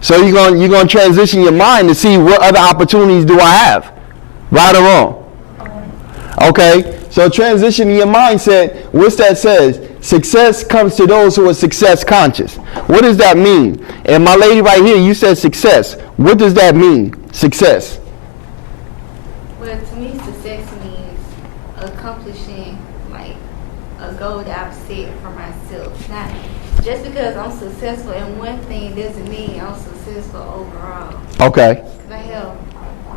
So you're going to transition your mind to see what other opportunities do I have, right or wrong. Okay, so transitioning your mindset, what's that says? Success comes to those who are success conscious. What does that mean? And my lady right here, you said success. What does that mean, success? Well, to me, success means accomplishing like a goal that I've set for myself. Not just because I'm successful in one thing doesn't mean I'm successful overall. Okay. Because I have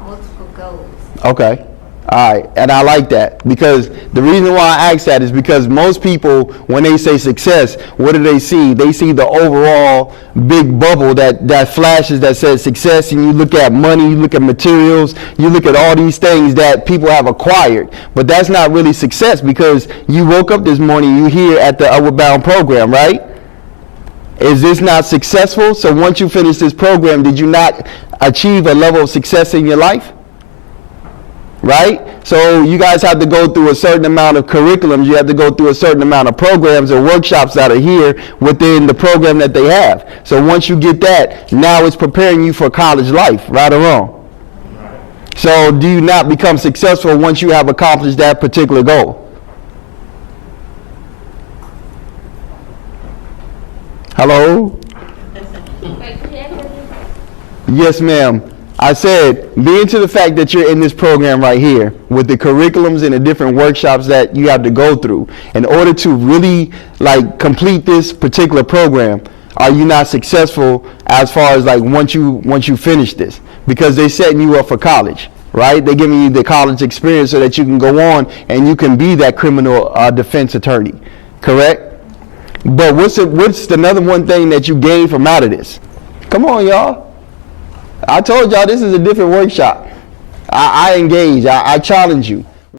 multiple goals. Okay. All right. And I like that, because the reason why I ask that is because most people, when they say success, what do they see? They see the overall big bubble that flashes that says success, and you look at money, you look at materials, you look at all these things that people have acquired. But that's not really success, because you woke up this morning, you here at the Upward Bound program, right? Is this not successful? So once you finish this program, did you not achieve a level of success in your life? Right? So you guys have to go through a certain amount of curriculums. You have to go through a certain amount of programs or workshops that are here within the program that they have. So once you get that, now it's preparing you for college life, right or wrong? So do you not become successful once you have accomplished that particular goal? Hello? Yes, ma'am. I said, being to the fact that you're in this program right here with the curriculums and the different workshops that you have to go through, in order to really like complete this particular program, are you not successful as far as like once you finish this? Because they're setting you up for college, right? They're giving you the college experience so that you can go on and you can be that criminal defense attorney, correct? But what's another one thing that you gain from out of this? Come on, y'all. I told y'all this is a different workshop. I engage. I challenge you.